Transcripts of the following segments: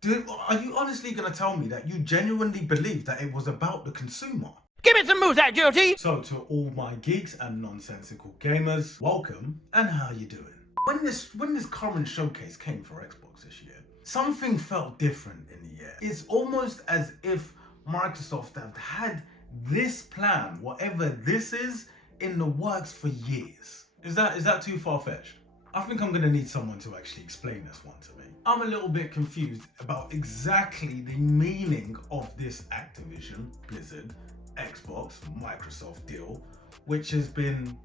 Dude, are you honestly going to tell me that you genuinely believe that it was about the consumer? Give me some moves, agility! So to all my geeks and nonsensical gamers, welcome, and how you doing? When this current showcase came for Xbox this year, something felt different in the air. It's almost as if Microsoft have had this plan, whatever this is, in the works for years. Is that too far-fetched? I think I'm gonna need someone to actually explain this one to me. I'm a little bit confused about exactly the meaning of this Activision, Blizzard, Xbox, Microsoft deal, which has been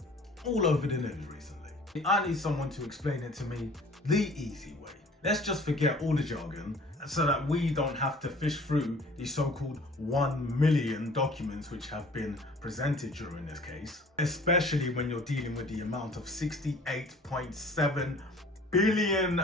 all over the news recently. I need someone to explain it to me the easy way. Let's just forget all the jargon so that we don't have to fish through the so-called 1 million documents which have been presented during this case, especially when you're dealing with the amount of $68.7 billion.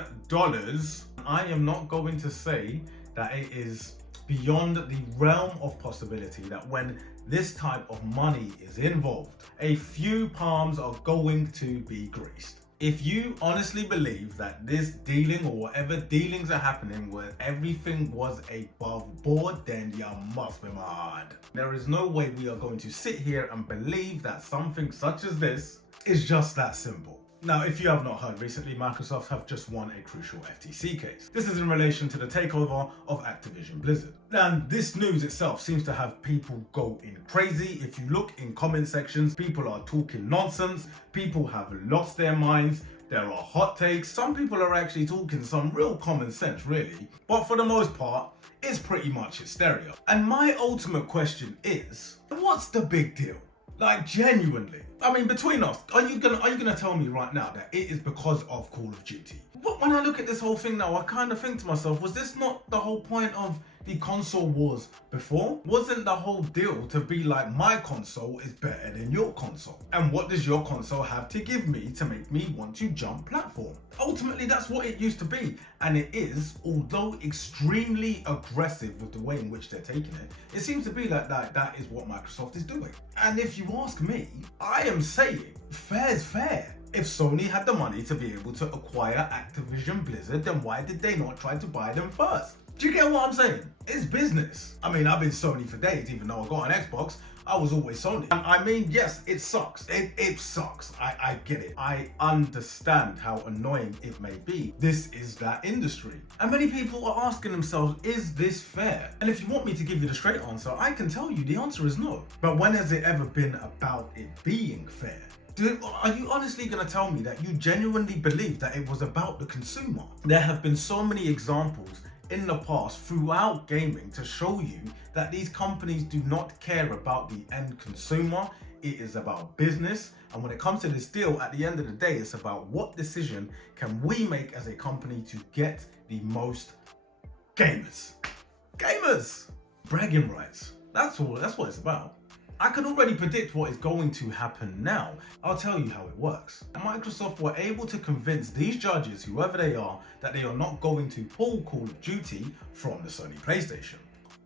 I am not going to say that it is beyond the realm of possibility that when this type of money is involved, a few palms are going to be greased. If you honestly believe that this dealing or whatever dealings are happening where everything was above board, then you must be mad. There is no way we are going to sit here and believe that something such as this is just that simple. Now, if you have not heard, recently Microsoft have just won a crucial FTC case. This is in relation to the takeover of Activision Blizzard. And this news itself seems to have people going crazy. If you look in comment sections, people are talking nonsense. People have lost their minds. There are hot takes. Some people are actually talking some real common sense, really. But for the most part, it's pretty much hysteria. And my ultimate question is, what's the big deal? Like, genuinely. I mean, between us, are you gonna tell me right now that it is because of Call of Duty? But when I look at this whole thing now, I kind of think to myself, was this not the whole point of the console wars before? Wasn't the whole deal to be like, my console is better than your console? And what does your console have to give me to make me want to jump platform? Ultimately, that's what it used to be. And it is, although extremely aggressive with the way in which they're taking it, it seems to be like that is what Microsoft is doing. And if you ask me, I am saying fair's fair. If Sony had the money to be able to acquire Activision Blizzard, then why did they not try to buy them first? Do you get what I'm saying? It's business. I mean, I've been Sony for days, even though I got an Xbox, I was always Sony. And I mean, yes, it sucks. It sucks. I get it. I understand how annoying it may be. This is that industry. And many people are asking themselves, is this fair? And if you want me to give you the straight answer, I can tell you the answer is no. But when has it ever been about it being fair? Dude, are you honestly going to tell me that you genuinely believe that it was about the consumer? There have been so many examples in the past throughout gaming to show you that these companies do not care about the end consumer. It is about business. And when it comes to this deal, at the end of the day, it's about what decision can we make as a company to get the most gamers. Bragging rights. That's what it's about. I can already predict what is going to happen now. I'll tell you how it works. Microsoft were able to convince these judges, whoever they are, that they are not going to pull Call of Duty from the Sony PlayStation.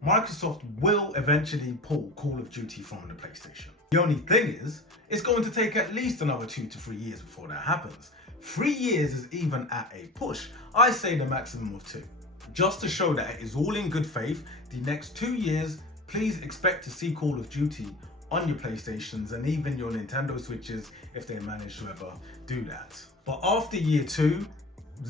Microsoft will eventually pull Call of Duty from the PlayStation. The only thing is, it's going to take at least another 2 to 3 years before that happens. 3 years is even at a push. I say the maximum of 2. Just to show that it is all in good faith, the next 2 years, please expect to see Call of Duty on your PlayStations and even your Nintendo Switches if they manage to ever do that. But after year 2,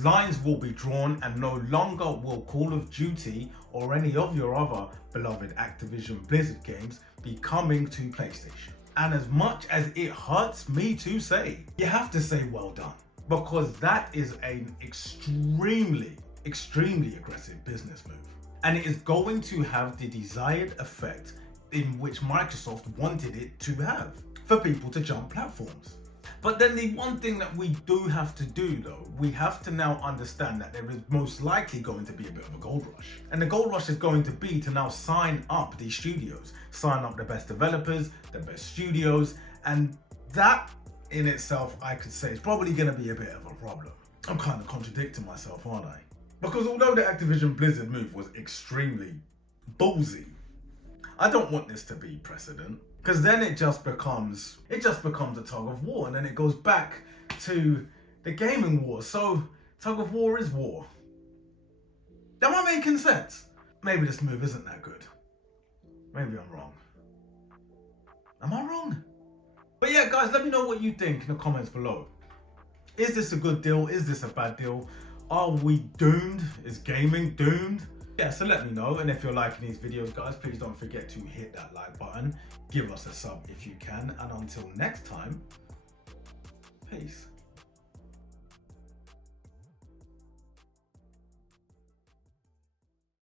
lines will be drawn and no longer will Call of Duty or any of your other beloved Activision Blizzard games be coming to PlayStation. And as much as it hurts me to say, you have to say well done, because that is an extremely aggressive business move. And it is going to have the desired effect in which Microsoft wanted it to have, for people to jump platforms. But then the one thing that we do have to do though, we have to now understand that there is most likely going to be a bit of a gold rush. And the gold rush is going to be to now sign up these studios, sign up the best developers, the best studios, and that in itself, I could say, is probably going to be a bit of a problem. I'm kind of contradicting myself, aren't I? Because although the Activision Blizzard move was extremely ballsy, I don't want this to be precedent, because then it just becomes a tug of war, and then it goes back to the gaming war. So tug of war is war. Am I making sense? Maybe this move isn't that good. Maybe I'm wrong. Am I wrong? But yeah, guys, let me know what you think in the comments below. Is this a good deal? Is this a bad deal? Are we doomed? Is gaming doomed? Yeah, so let me know. And if you're liking these videos, guys, please don't forget to hit that like button. Give us a sub if you can. And until next time, peace.